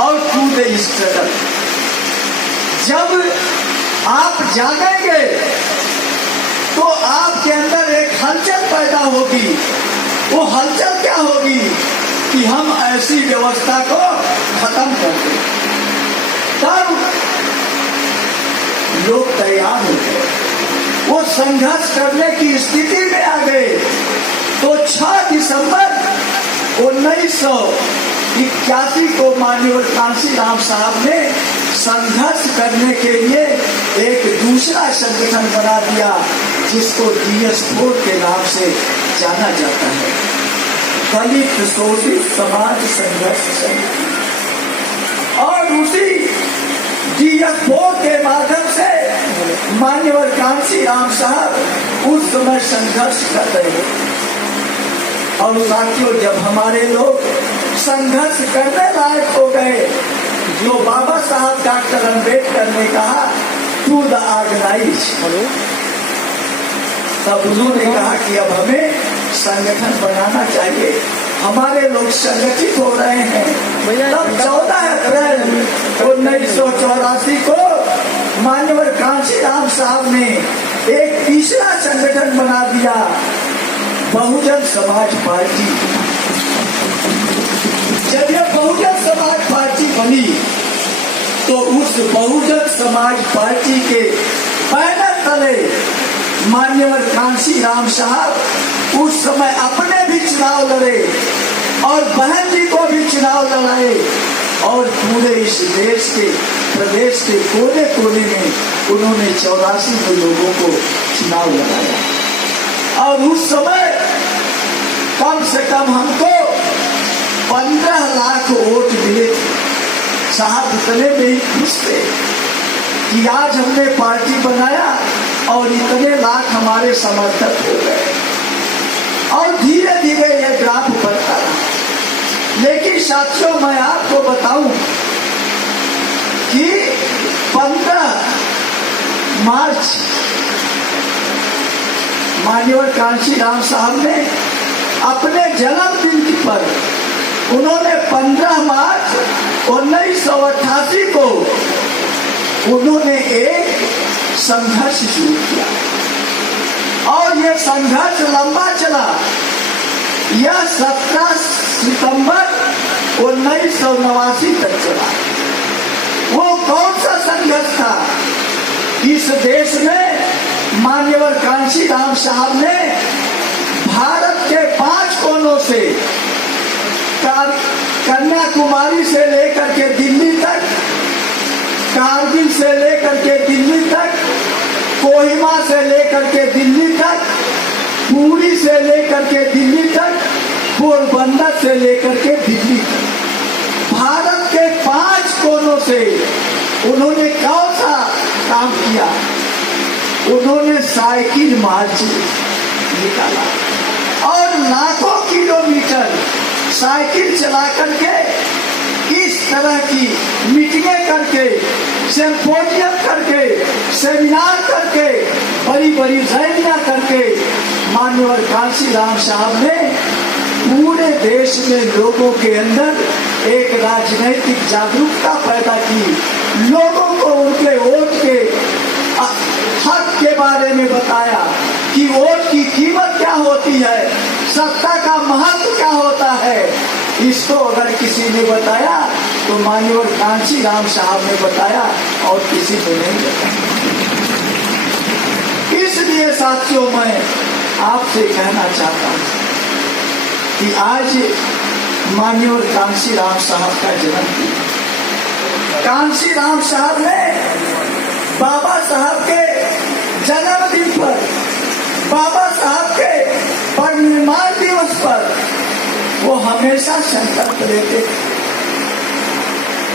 और to the struggle. जब आप जागेंगे तो आपके अंदर एक हलचल पैदा होगी। वो हलचल क्या होगी कि हम ऐसी व्यवस्था को खत्म कर दें। तब लोग तैयार हो गए, वो संघर्ष करने की स्थिति में आ गए। तो 6 दिसंबर 1981 को माननीय कांसी राम साहब ने संघर्ष करने के लिए एक दूसरा संगठन बना दिया, जिसको DS4 के नाम से जाना जाता है, दलित शोषित समाज संघर्ष समिति। और उसी DS4 के माध्यम से मान्यवर कांसी राम साहब उस समय संघर्ष कर रहे थे। और साथियों, जब हमारे लोग संघर्ष करने लायक हो गए, जो बाबा साहब डॉक्टर अम्बेडकर ने कहा टू द ऑर्गेनाइज, तब उन्होंने कहा कि अब हमें संगठन बनाना चाहिए। हमारे लोग संगठित हो रहे हैं। तब 14 अप्रैल 1984 को मान्यवर कांसी राम साहब ने एक तीसरा संगठन बना दिया, बहुजन समाज पार्टी। जब यह बहुजन समाज पार्टी बनी तो उस बहुजन समाज पार्टी के बैनर तले मान्यवर कांसी राम साहब उस समय अपने भी चुनाव लड़े और बहन जी को भी चुनाव लड़ाए, और पूरे इस देश के प्रदेश के कोने कोने में उन्होंने 84 लोगों को चुनाव लड़ाया। और उस समय कम से कम हमको 15 लाख वोट मिले थे। साहब इतने में ही खुश थे कि आज हमने पार्टी बनाया और इतने लाख हमारे समर्थक हो गए। और धीरे धीरे यह ग्राफ बढ़ता रहा। लेकिन साथियों, मैं आपको बताऊं कि 15 मार्च मान्यवर कांसी राम साहब ने अपने जन्मदिन पर उन्होंने 15 मार्च 1988 को उन्होंने एक संघर्ष शुरू किया। और यह संघर्ष लंबा चला। यह 17 सितंबर 1989 तक चला। वो कौन सा संघर्ष था? इस देश में मान्यवर कांसी राम साहब ने भारत के 5 कोनों से, कन्याकुमारी से लेकर के दिल्ली तक, कारगिल से लेकर के दिल्ली तक, कोहिमा से लेकर के दिल्ली तक, पुरी से लेकर के दिल्ली तक, पोरबंदर से लेकर के दिल्ली तक, भारत के 5 कोनों से उन्होंने कौन सा काम किया? उन्होंने साइकिल मार्च निकाला और लाखों किलोमीटर साइकिल चला करके, इस तरह की मीटिंगें करके, सिम्पोजियम करके, सेमिनार करके, बड़ी बड़ी रैलियां करके मान्यवर कांसी राम साहब ने पूरे देश में लोगों के अंदर एक राजनीतिक जागरूकता पैदा की। लोगों को उनके वोट के हक के बारे में बताया कि वोट की कीमत क्या होती है, सत्ता का महत्व क्या होता है। इसको अगर किसी ने बताया तो मान्यवर कांसी राम साहब ने बताया और किसी ने नहीं बताया। इसलिए साथियों, मैं आपसे कहना चाहता हूं कि आज मान्यवर कांसी राम साहब का जन्मदिन। कांसी राम साहब ने बाबा साहब के जन्मदिन पर, बाबा साहब के परिनिर्वाण दिवस पर वो हमेशा संकल्प लेते थे।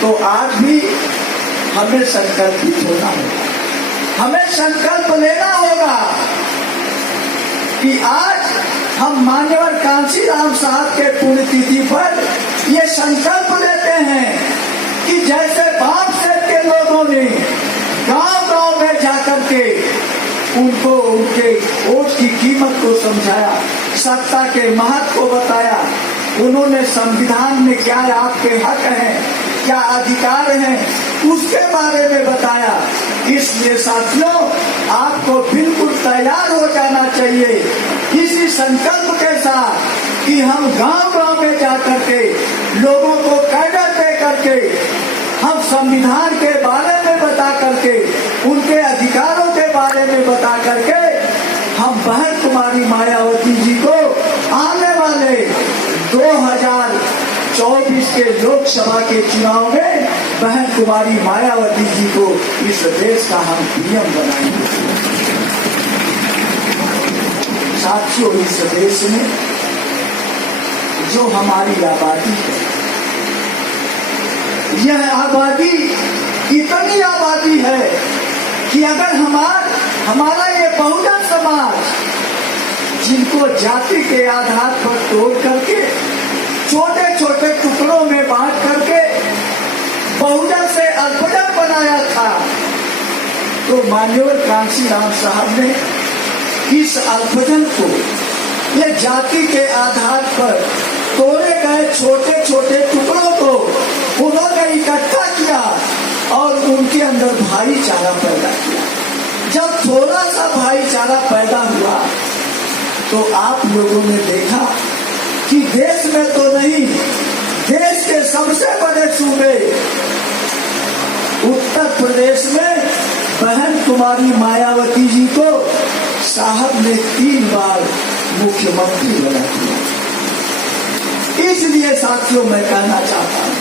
तो आज भी हमें संकल्पित होना होगा, हमें संकल्प लेना होगा कि आज हम मान्यवर कांसी राम साहब के पुण्यतिथि पर ये संकल्प लेते हैं कि जैसे बाप सेठ के लोगों ने गांव-गांव में जाकर के उनको उनके वोट की कीमत को समझाया, सत्ता के महत्व को बताया, उन्होंने संविधान में क्या आपके हक हैं क्या अधिकार हैं उसके बारे में बताया। इसलिए साथियों, आपको बिल्कुल तैयार हो जाना चाहिए इसी संकल्प के साथ कि हम गांव-गांव में जाकर के लोगों को कैडर दे करके हम संविधान के बारे में बता करके, उनके अधिकारों के बारे में बता करके हम बहन कुमारी मायावती जी को आने वाले 2024 के लोकसभा के चुनाव में बहन कुमारी मायावती जी को इस देश का हम पीएम बनाएंगे। साथियों, इस देश में जो हमारी आबादी है, यह आबादी इतनी आबादी है कि अगर हमारा ये बहुजन समाज, जिनको जाति के आधार पर तोड़ करके छोटे छोटे टुकड़ों में बांट करके बहुजन से अल्पजन बनाया था, तो मान्यवर कांशीराम साहब ने इस अल्पजन को, ये जाति के आधार पर तोड़े गए छोटे छोटे टुकड़ों को उन्होंने इकट्ठा किया और उनके अंदर भाईचारा पैदा किया। जब थोड़ा सा भाईचारा पैदा हुआ तो आप लोगों ने देखा कि देश में तो नहीं, देश के सबसे बड़े सूबे उत्तर प्रदेश में बहन कुमारी मायावती जी को साहब ने 3 बार मुख्यमंत्री बना दिया। इसलिए साथियों, मैं कहना चाहता हूं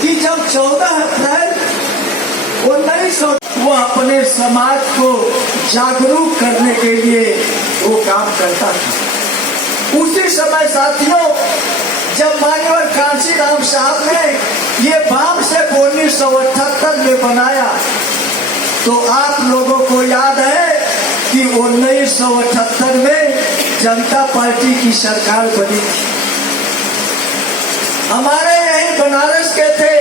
कि जब 14 अप्रैल 1900 वो अपने समाज को जागरूक करने के लिए वो काम करता था, उसी समय साथियों, जब मान्यवर कांशीराम साहब ने ये बाम से 1978 में बनाया, तो आप लोगों को याद है कि 1978 में जनता पार्टी की सरकार बनी थी। हमारे यही बनारस के थे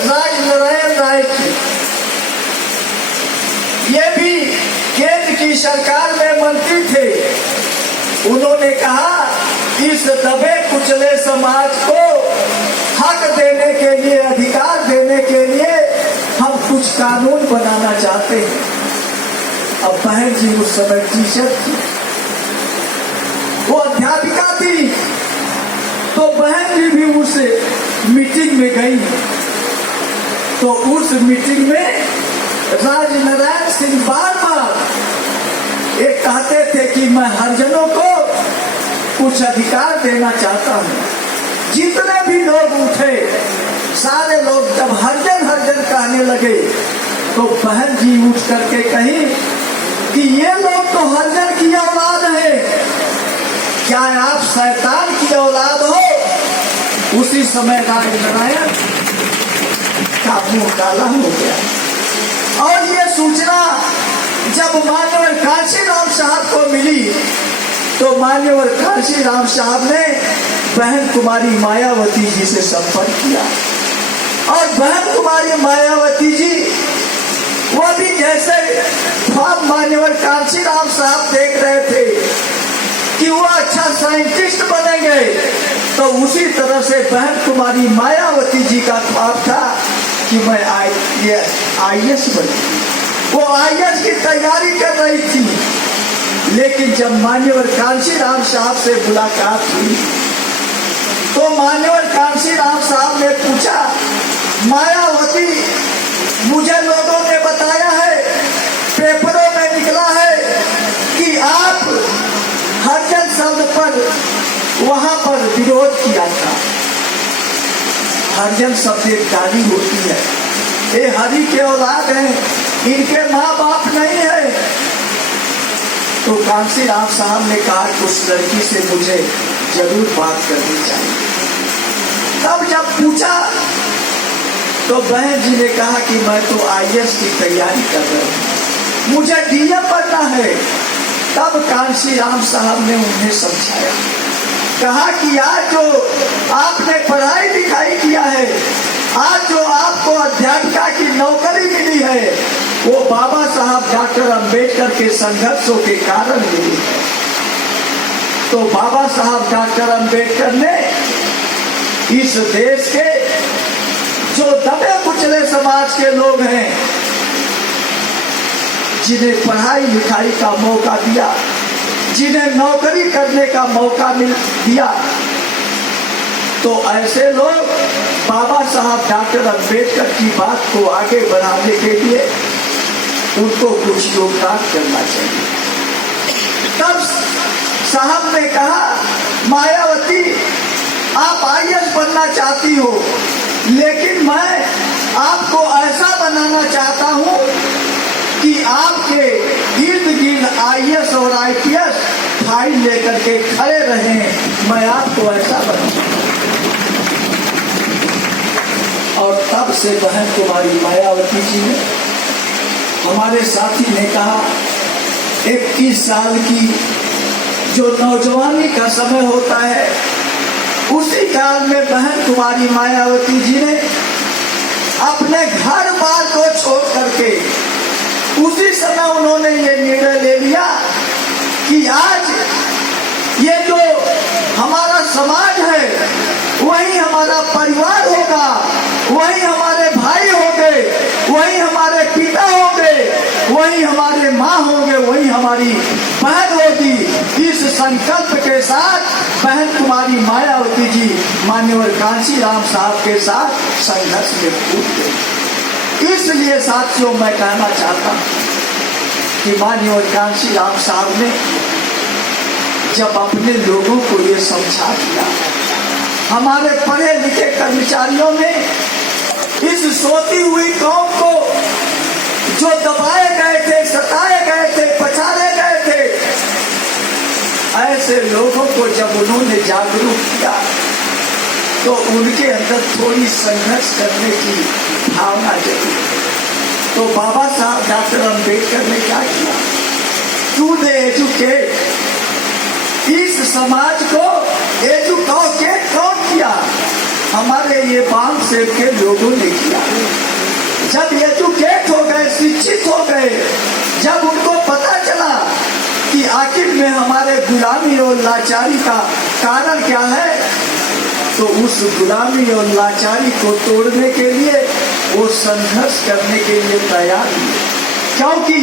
राजनारायण राय जी, ये भी केंद्र की सरकार में मंत्री थे। उन्होंने कहा इस दबे कुचले समाज को हक देने के लिए, अधिकार देने के लिए हम कुछ कानून बनाना चाहते हैं। अब बहन जी उस समय टीचर थी, वो अध्यापिका थी, तो बहन जी भी उस मीटिंग में गई। तो उस मीटिंग में राजनारायण सिंह बार-बार एक कहते थे कि मैं हरिजनों को कुछ अधिकार देना चाहता हूँ। जितने भी लोग उठे, सारे लोग जब हरिजन हरिजन कहने लगे, तो बहन जी उठ करके कही कि ये लोग तो हरिजन की औलाद है, क्या आप शैतान की औलाद हो? उसी समय राजनारायण का मुंह काला हो गया। और ये सूचना जब मान्यवर कांशीराम साहब को मिली, तो मान्यवर कांशीराम साहब ने बहन कुमारी मायावती जी से संपर्क किया। और बहन कुमारी मायावती जी वो भी जैसे मान्यवर कांशीराम साहब देख रहे थे कि वो अच्छा साइंटिस्ट बनेंगे, तो उसी तरह से बहन कुमारी मायावती जी का ख्वाब था कि मैं IAS बनूंगी। वो IAS की तैयारी कर रही थी। लेकिन जब मान्यवर कांशीराम साहब से मुलाकात हुई, तो मान्यवर कांशीराम साहब ने पूछा, मायावती, मुझे लोगों ने बताया है, पेपरों में निकला है कि आप हरिजन शब्द पर वहां पर विरोध किया था। हरिजन शब्द एक गाली होती है, ये हरि के औलाद हैं, इनके माँ बाप नहीं है। तो कांशीराम साहब ने कहा कि उस लड़की से मुझे जरूर बात करनी चाहिए। तब जब पूछा तो बहन जी ने कहा कि मैं तो IAS की तैयारी कर रहा हूँ, मुझे DM बनना है। तब कांशीराम साहब ने उन्हें समझाया, कहा कि आज जो आपने पढ़ाई लिखाई किया है, आज जो आपको अध्यापिका की नौकरी मिली है, वो बाबा साहब डॉक्टर अंबेडकर के संघर्षों के कारण मिली है। तो बाबा साहब डॉक्टर अंबेडकर ने इस देश के जो दबे कुचले समाज के लोग हैं, जिन्हें पढ़ाई लिखाई का मौका दिया, जिन्हें नौकरी करने का मौका दिया, तो ऐसे लोग बाबा साहब डॉक्टर अम्बेडकर की बात को आगे बढ़ाने के लिए उनको कुछ योगदान करना चाहिए। तब साहब ने कहा, मायावती आप IAS बनना चाहती हो, लेकिन मैं आपको ऐसा बनाना चाहता हूं कि आपके इर्द गिर्द IAS और IPS फाइल लेकर के खड़े रहें, मैं आपको ऐसा बनाऊंगा। और तब से बहन कुमारी मायावती जी ने, हमारे साथी ने कहा, 21 साल की जो नौजवानी का समय होता है, उसी काल में बहन कुमारी मायावती जी ने अपने घर बार को छोड़ करके उसी समय उन्होंने ये निर्णय ले लिया कि आज ये जो हमारा समाज है, वही हमारा परिवार होगा, वही हमारे भाई होंगे, वही हमारे पिता होंगे, वही हमारे माँ होंगे, वही हमारी बहन होगी। इस संकल्प के साथ बहन कुमारी मायावती जी मान्यवर कांशीराम साहब के साथ संघर्ष में कूद गए। इसलिए साथियों मैं कहना चाहता हूँ कि मान्यवर कांशीराम साहब ने जब अपने लोगों को ये समझा दिया, हमारे पढ़े लिखे कर्मचारियों ने इस सोती हुई कौम को जो दबाए गए थे, सताए गए थे, पछाड़े गए थे, ऐसे लोगों को जब उन्होंने जागरूक किया तो उनके अंदर थोड़ी संघर्ष करने की भावना जगी। तो बाबा साहब डॉक्टर अम्बेडकर ने क्या किया? टू द एजुकेट, इस समाज को एजुकेट कौन किया? हमारे ये बाम सेब के लोगों ने किया। जब एजुकेट हो गए, शिक्षित हो गए, जब उनको पता चला कि आखिर में हमारे गुलामी और लाचारी का कारण क्या है, तो उस गुलामी और लाचारी को तोड़ने के लिए वो संघर्ष करने के लिए तैयार हुए। क्योंकि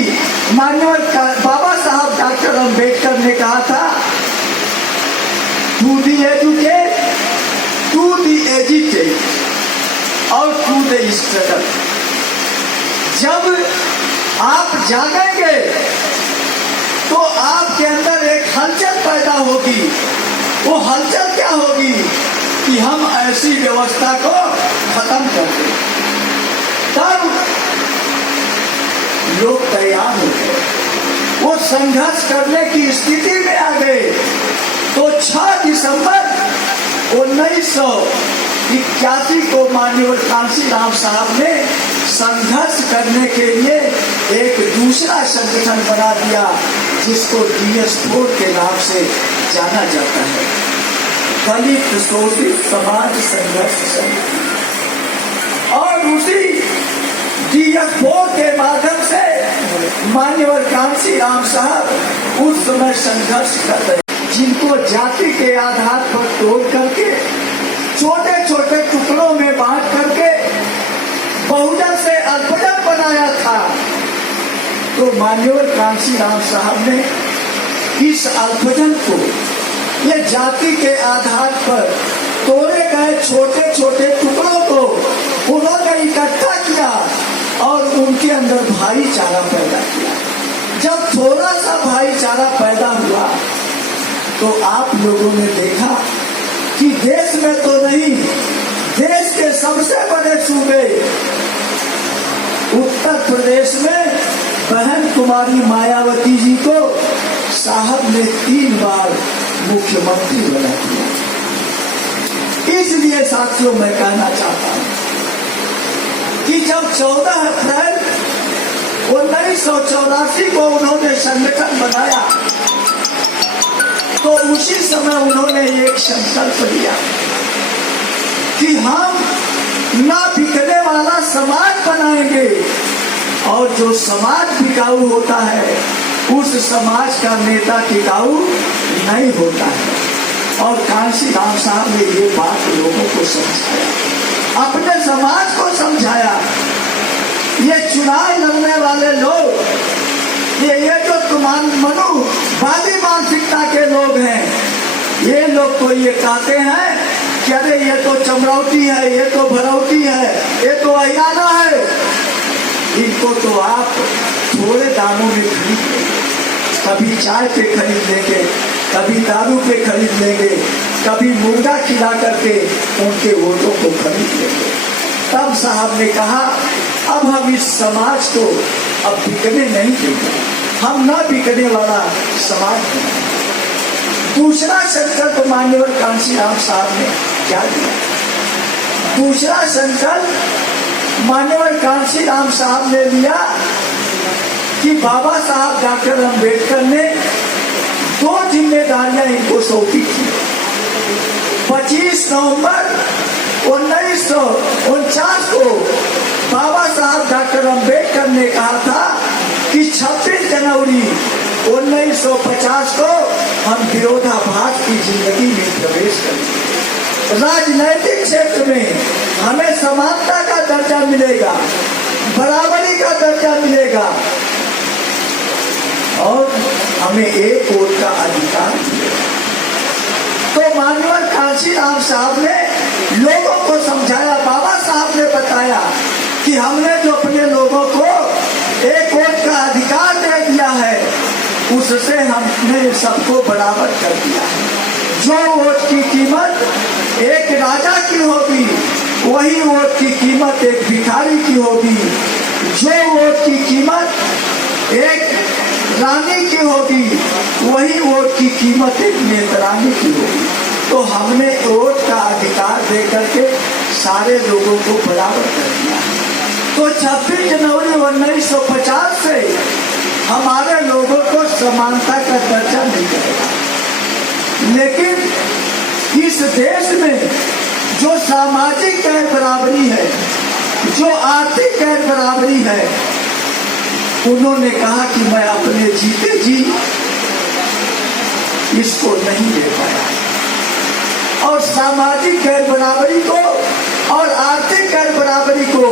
माननीय बाबा साहब डॉक्टर अम्बेडकर ने कहा था, to the educate, to the agitate और टू द स्ट्रगल। जब आप जागेंगे तो आपके अंदर एक हलचल पैदा होगी। वो हलचल क्या होगी कि हम ऐसी व्यवस्था को खत्म कर दें। तब लोग तैयार हो गए, वो संघर्ष करने की स्थिति में आ गए। तो 6 दिसंबर 1981 को माननीय कांशीराम साहब ने संघर्ष करने के लिए एक दूसरा संगठन बना दिया, जिसको DS4 के नाम से जाना जाता है, दलित शोषित समाज संघर्ष संगठन। और उसी DS4 के माध्यम से मान्यवर कांशीराम साहब उस समय संघर्ष कर रहे, जिनको जाति के आधार पर तोड़ करके छोटे छोटे टुकड़ों में बांट करके बहुजन से अल्पजन बनाया था। तो मान्यवर कांशीराम साहब ने इस अल्पजन को, ये जाति के आधार पर तोड़े गए छोटे छोटे टुकड़ों को उन्होंने इकट्ठा किया और उनके अंदर भाईचारा पैदा किया। जब थोड़ा सा भाईचारा पैदा हुआ तो आप लोगों ने देखा कि देश में तो नहीं, देश के सबसे बड़े सूबे उत्तर प्रदेश में बहन कुमारी मायावती जी को साहब ने 3 बार मुख्यमंत्री बना दिया। इसलिए साथियों मैं कहना चाहता हूं कि जब 14 अप्रैल 1984 को उन्होंने संगठन बनाया तो उसी समय उन्होंने एक संकल्प लिया कि हम ना बिकने वाला समाज बनाएंगे, और जो समाज टिकाऊ होता है उस समाज का नेता टिकाऊ नहीं होता है। और कांशीराम साहब ने ये बात लोगों को समझाया। वाले लोग, ये जो मनुवादी मानसिकता के लोग हैं, ये लोग तो ये कहते हैं कि अरे ये तो चमरौटी है, ये तो भरौटी है, ये तो अहियाना है। इनको तो आप थोड़े दामों में खरीद लेंगे, कभी चाय पे खरीद लेंगे, कभी दारू पे खरीद लेंगे, कभी मुर्गा खिला करके उनके वोटों को खरीद लेंगे। तब साहब ने कहा अब हम इस समाज को अब बिकने नहीं देंगे, हम न बिकने वाला समाज बनाएंगे। दूसरा संकल्प मान्यवर कांशीराम साहब ने क्या दिया? दूसरा संकल्प मान्यवर कांशीराम साहब ने लिया कि बाबा साहब डॉक्टर अम्बेडकर ने 2 जिम्मेदारियां इनको सौंपी थी। 25 नवंबर 1949 को बाबा साहब डॉक्टर अम्बेडकर ने कहा था कि 26 जनवरी 1950 को हम विरोधाभास की जिंदगी में प्रवेश करेंगे। राजनैतिक क्षेत्र में हमें समानता का दर्जा मिलेगा, बराबरी का दर्जा मिलेगा और हमें एक वोट का अधिकार मिलेगा। तो मान्यवर कांशीराम साहब ने लोगों को समझाया, बाबा साहब ने बताया कि हमने जो अपने लोगों को एक वोट का अधिकार दे दिया है, उससे हमने सबको बराबर कर दिया है। जो वोट की कीमत एक राजा की होगी, वही वोट की कीमत एक भिखारी की होगी। जो वोट की कीमत एक रानी की होगी, वही वोट की कीमत एक नेत्रानी की होगी। तो हमने वोट का अधिकार दे करके सारे लोगों को बराबर कर दिया। तो 26 जनवरी 1950 से हमारे लोगों को समानता का दर्जा मिल जाएगा। लेकिन इस देश में जो सामाजिक गैर बराबरी है, जो आर्थिक गैर बराबरी है, उन्होंने कहा कि मैं अपने जीते जी इसको नहीं ले पाया। और सामाजिक गैर बराबरी को और आर्थिक गैर बराबरी को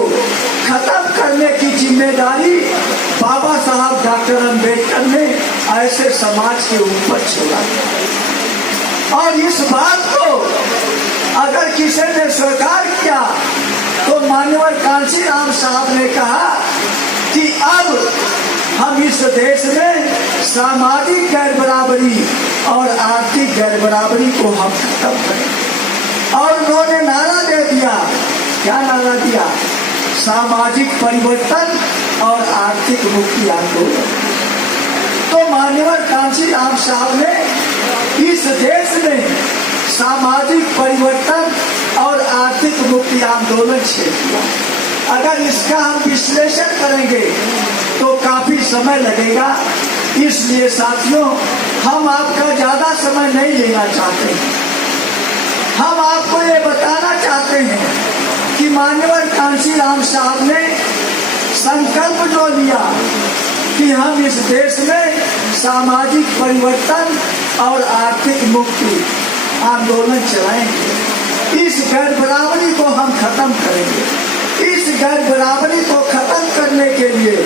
खत्म करने की जिम्मेदारी बाबा साहब डॉक्टर अम्बेडकर ने ऐसे समाज के ऊपर छोड़ा। और इस बात को अगर किसी ने स्वीकार किया तो मान्यवर कांशीराम साहब ने कहा कि अब हम इस देश में सामाजिक गैर बराबरी और आर्थिक गैर बराबरी को हम खत्म करें। और उन्होंने नारा दे दिया, क्या नारा दिया? सामाजिक परिवर्तन और आर्थिक मुक्ति आंदोलन। तो मान्यवर कांशीराम साहब ने इस देश में सामाजिक परिवर्तन और आर्थिक मुक्ति आंदोलन छेड़ दिया। अगर इसका हम विश्लेषण करेंगे तो काफी समय लगेगा, इसलिए साथियों हम आपका ज्यादा समय नहीं लेना चाहते हैं। हम आपको ये बताना चाहते हैं कि मान्यवर कांशीराम साहब ने संकल्प जो लिया कि हम इस देश में सामाजिक परिवर्तन और आर्थिक मुक्ति आंदोलन चलाएंगे, इस गैर बराबरी को हम खत्म करेंगे। इस गैर बराबरी को खत्म करने के लिए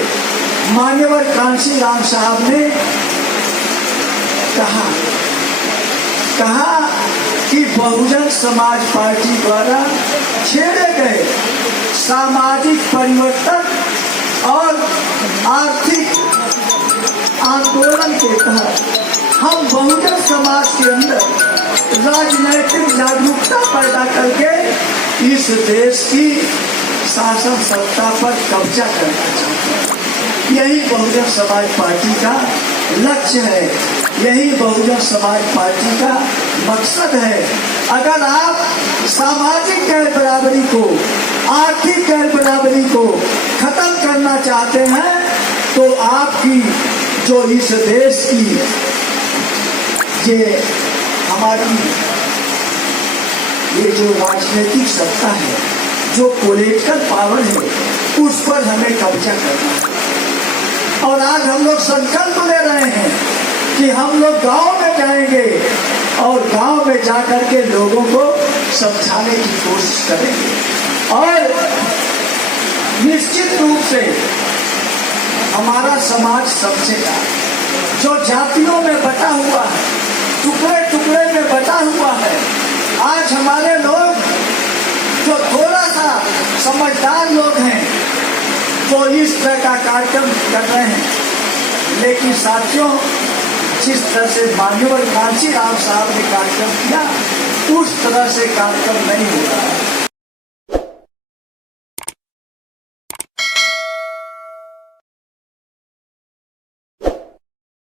मान्यवर कांशीराम साहब ने कहा कि बहुजन समाज पार्टी द्वारा छेड़े गए सामाजिक परिवर्तन और आर्थिक आंदोलन के तहत हम बहुजन समाज के अंदर राजनैतिक जागरूकता पैदा करके इस देश की शासन सत्ता पर कब्जा करना चाहते हैं। यही बहुजन समाज पार्टी का लक्ष्य है, यही बहुजन समाज पार्टी का मकसद है। अगर आप सामाजिक गैर बराबरी को, आर्थिक गैर बराबरी को खत्म करना चाहते हैं तो आपकी जो इस देश की ये हमारी ये जो राजनीतिक सत्ता है, जो पॉलिटिकल पावर है, उस पर हमें कब्जा करना है। और आज हम लोग संकल्प ले रहे हैं कि हम लोग गांव में जाएंगे और गांव में जाकर के लोगों को समझाने की कोशिश करेंगे। और निश्चित रूप से हमारा समाज सबसे जो जातियों में बटा हुआ है, टुकड़े टुकड़े में बटा हुआ है। आज हमारे लोग जो थोड़ा सा समझदार लोग हैं तो इस तरह का कार्यक्रम कर रहे हैं, लेकिन साथियों जिस तरह से माननीय कांची राम साहब ने कार्यक्रम किया उस तरह से कार्यक्रम नहीं हो रहा है।